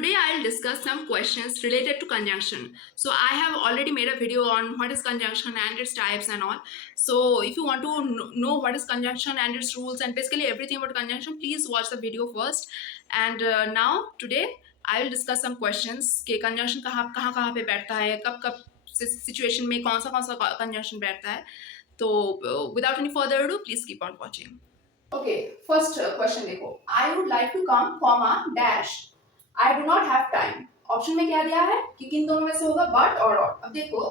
today I'll discuss some questions related to conjunction. So I have already made a video on what is conjunction and its types and all. So if you want to know what is conjunction and its rules and basically everything about conjunction, please watch the video first. And now today I will discuss some questions कि conjunction कहाँ पे बैठता है, कब situation में कौन सा conjunction बैठता है. तो without any further ado, please keep on watching. Okay, first question देखो. I would like to come, comma, dash. I do not have time. Option में क्या दिया है कि किन दोनों में से होगा बट और. अब देखो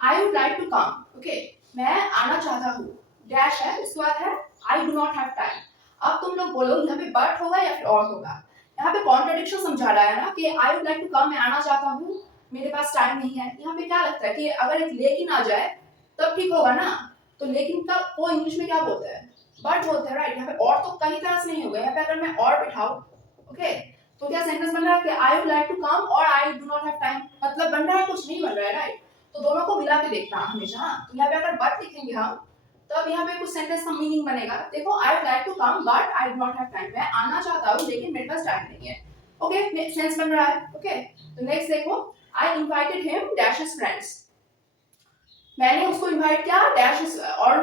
I would like to come. Okay, मैं आना चाहता हूँ. डैश है, उसके बाद है I do not have time. अब तुम लोग बोलो यहाँ पे बट होगा या फिर और होगा. यहाँ पे कॉन्ट्रडिक्शन समझा रहा है ना कि I would like to come, मैं आना चाहता हूँ, मेरे पास टाइम नहीं है. यहाँ पे क्या लगता है कि अगर एक लेकिन आ जाए तब ठीक होगा ना. तो लेकिन का वो इंग्लिश में क्या बोलते हैं, बट बोलते हैं, राइट. यहाँ पे और तो कहीं तरह से नहीं होगा. यहाँ पे अगर मैं और बिठाऊं, ओके, तो क्या सेंटेंस बन रहा है कि I would like to come और I do not have time. मतलब बन रहा है, कुछ नहीं बन रहा है, राइट. तो दोनों को मिला के देखना हमेशा. तो यहाँ पे अगर बट लिखेंगे हम तब यहाँ पे कुछ सेंटेंस का मीनिंग बनेगा. देखो I would like to come but I do not have time. मैं आना चाहता हूँ लेकिन मेरे पास टाइम नहीं है. ओके, सेंस बन रहा है. ओके, तो नेक्स्ट देखो आई invited him dash his friends. मैंने उसको इनवाइट किया डैश और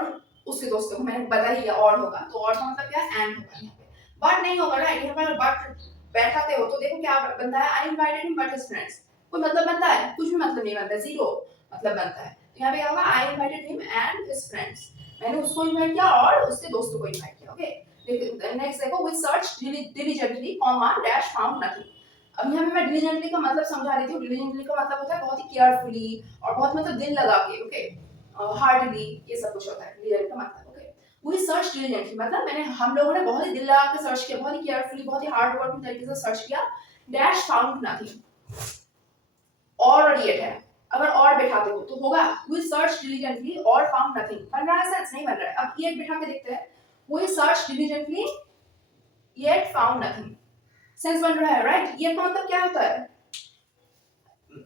उसके दोस्तों को. मैंने बता ही दिया और होगा, तो और का मतलब क्या है, एंड होगा. यहाँ पे बट नहीं होगा, राइट. यहाँ पर बट बैठाते हो तो देखो क्या बनता है, आई invited him but his friends. कोई मतलब बनता है, कुछ भी मतलब नहीं बनता, जीरो मतलब बनता है. तो यहाँ पे क्या होगा, आई invited him and his friends. मैंने उसको इनवाइट किया और उसके दोस्तों को इनवाइट किया. ओके, नेक्स्ट देखो we search diligently, comma, dash, found nothing. अब यहाँ पे मैं डिलिजेंटली का मतलब समझा रही थी. डिलिजेंटली का मतलब होता है बहुत ही केयरफुली और बहुत मतलब दिल लगा के. ओके, हार्डली, ये सब कुछ होता है डिलिजेंट का मतलब. ओके, वी सर्च डिलिजेंटली मतलब मैंने, हम लोगों ने बहुत ही दिल लगा के सर्च किया, बहुत ही केयरफुली, बहुत ही हार्ड वर्किंग तरीके से सर्च किया. Dash, found nothing. और ये है, अगर और बैठाते हो तो होगा वी सर्च डिलिजेंटली और फाउंड नथिंग. बन रहा है सेंस, नहीं बन रहा है. अब ये बैठा के देखते हैं, we search diligently yet found nothing. Sense बन रहा है, राइट. ये का मतलब क्या होता है,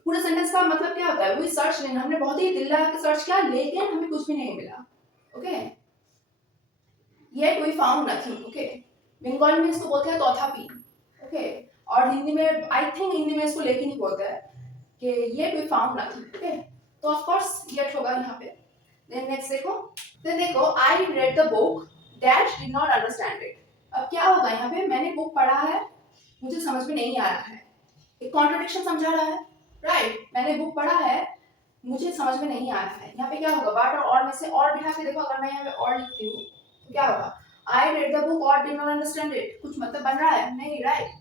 पूरे सेंटेंस का मतलब क्या होता है, वी सर्च, हमने बहुत ही दिल लगा के सर्च किया लेकिन हमें कुछ भी नहीं मिला. Okay, yet we found nothing. Okay, Bengali में इसको बोलते हैं तथापि. ओके, और हिंदी में आई थिंक हिंदी में इसको लेकिन ही बोलते हैं कि yet we found nothing. Okay, तो ऑफ कोर्स येट होगा यहाँ पे. देन नेक्स्ट देखो I read the book dash did not understand it. अब क्या होगा यहाँ पे, मैंने बुक पढ़ा है, मुझे समझ में नहीं आ रहा है. एक कॉन्ट्रडिक्शन समझा रहा है, राइट. मैंने बुक पढ़ा है, मुझे समझ में नहीं आ रहा है. यहाँ पे क्या होगा, बट और में से और बिठा के देखो. अगर मैं यहाँ पे और लिखती हूँ तो क्या होगा, आई रेड द बुक और डिड नॉट अंडरस्टैंड इट. कुछ मतलब बन रहा है नहीं, राइट.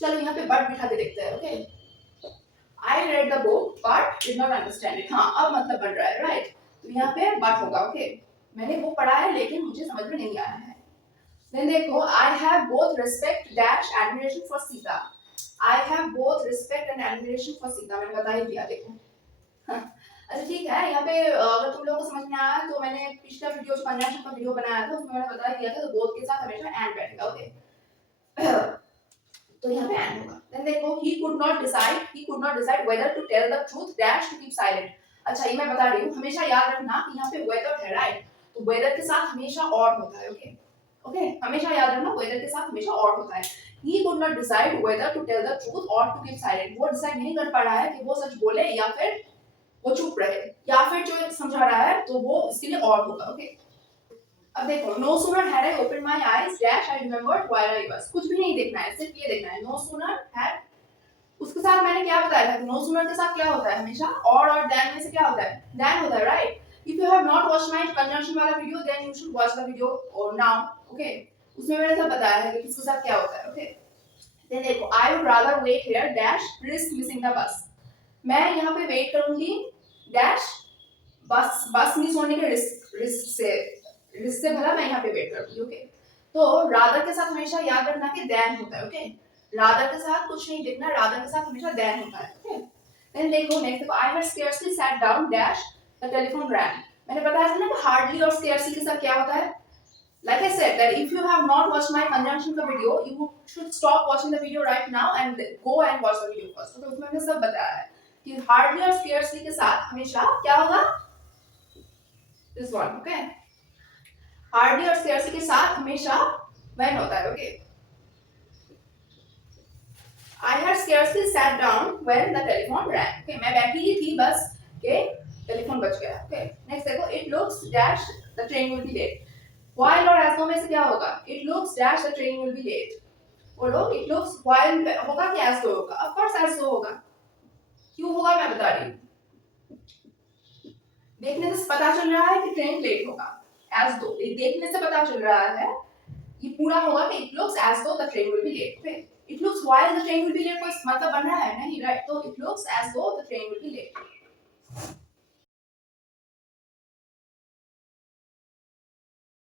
चलो यहाँ पे बट बिठा के देखते हैं. Okay, I read the book but did not understand it. हाँ, अब मतलब बन रहा है, राइट. तो यहाँ पे बट होगा. ओके, मैंने बुक पढ़ा है लेकिन मुझे समझ में नहीं आ रहा है. Then देखो I have both respect dash admiration for Sita. I have both respect and admiration for Sita. मैंने बता ही दिया. देखो अच्छा ठीक है. यहाँ पे अगर तुम लोगों को समझ में आया तो मैंने पिछला वीडियो जो कंजंक्शन का वीडियो बनाया था उसमें मैंने बता ही दिया था. तो both के साथ हमेशा and बैठेगा. ओके, तो यहाँ पे and होगा. Then देखो he could not decide whether to tell the truth dash to keep silent. अच्छा, ये मैं बता रही हूँ, हमेशा याद रखना कि यहाँ पे whether है, राइट. तो whether के साथ हमेशा और होता है. ओके, ओके, हमेशा याद रखना वेदर के साथ हमेशा और होता है. He could not decide whether to tell the truth or to keep silent. वो डिसाइड नहीं कर पा रहा है कि वो सच बोले या फिर वो चुप रहे, या फिर जो समझा रहा है तो वो इसके लिए और होगा. ओके, अब देखो no sooner had I opened my eyes dash I remembered where I was. कुछ भी नहीं देखना है, सिर्फ ये देखना है. No sooner had, उसके साथ मैंने क्या बताया था कि no sooner के साथ क्या होता है हमेशा और then में से क्या होता है, then होता है, right. If you have not watched my conjunction वाला video, then you should watch the video now. Okay, उसमें मैंने सब बताया है कि किसके साथ क्या होता है. Okay, then देखो I would rather wait here dash risk missing the bus. मैं यहाँ पे वेट करूँगी dash बस मिस होने के रिस्क से भला मैं यहाँ पे वेट करूँगी. Okay, तो rather के साथ हमेशा याद रखना कि then होता है. Okay, rather के साथ कुछ नहीं देखना, rather के साथ हमेशा then होता है. Okay, then देखो next देखो I had scarcely sat down dash the telephone rang. मैंने बताया था ना कि hardly और scarcely के साथ क्या होता है. Like I said that if you have not watched my conjunction का video, you should stop watching the video right now and go and watch the video first. तो उसमें मैंने सब बताया है कि hardly और scarcely के साथ हमेशा क्या होगा, this one. Okay, hardly और scarcely के साथ हमेशा when होता है. Okay, I had scarcely sat down when the telephone rang. Okay, मैं बैठी ही थी बस के टेलीफोन बज गया. Okay, next देखो, it looks dash the train will be late. While और as though में से क्या होगा? It looks dash the train will be late. बोलो, it looks while होगा कि as though होगा? Of course as though होगा. क्यों होगा मैं बता रही हूँ. देखने से पता चल रहा है कि ट्रेन लेट होगा. As though देखने से पता चल रहा है ये पूरा होगा कि it looks as though the train will be late. Okay? It looks while the train will be late कोई मतलब बन रहा है नहीं, right? तो it looks as though the train will be late.